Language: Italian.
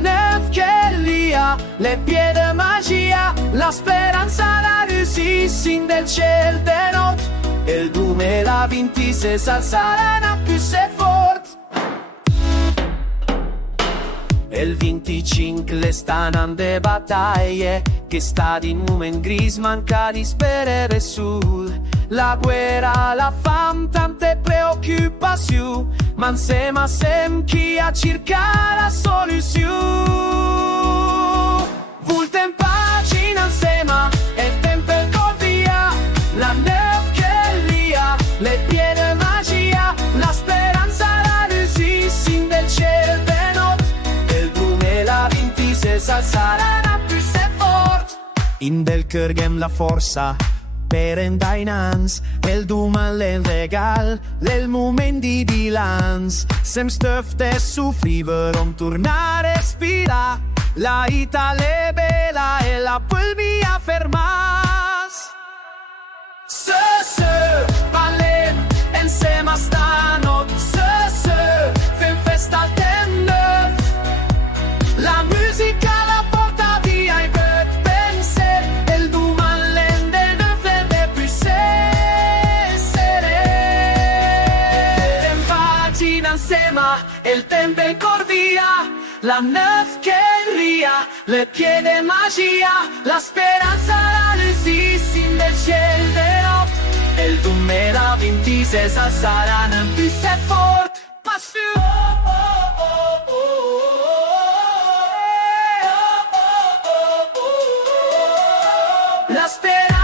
neuf che lia, le piede magia, la speranza, la riuscita del ciel de not. Il 2026 sarà più se fort. Il 25 le stanno de battaglie, che sta di moment gris manca di sperare sul. La guerra, la fam, tante preoccupazioni, ma insieme chi a cercare la soluzione. Volta in pagina insieme, e tempo via, la neuf che lia, le piede magia, la speranza, la riuscita del ciel de not. Il 2026 sarà più se fort. In del cœur la forza per endainans, el duman el regal, el moment di bilans. Sem stöfte soffriver om tornare a respira, la Italia bella e la pulmia fermas. Se, parlem, insieme stanot, se, fem festa al tende. La musica la porta via i bet penser, el duman lende ne flende più sere. Tempagina insieme, il tempo cordia, la neuf che ria, le piede magia, la speranza, la riuscita del ciel de not. Il 2026 saranno più se fort. La speranza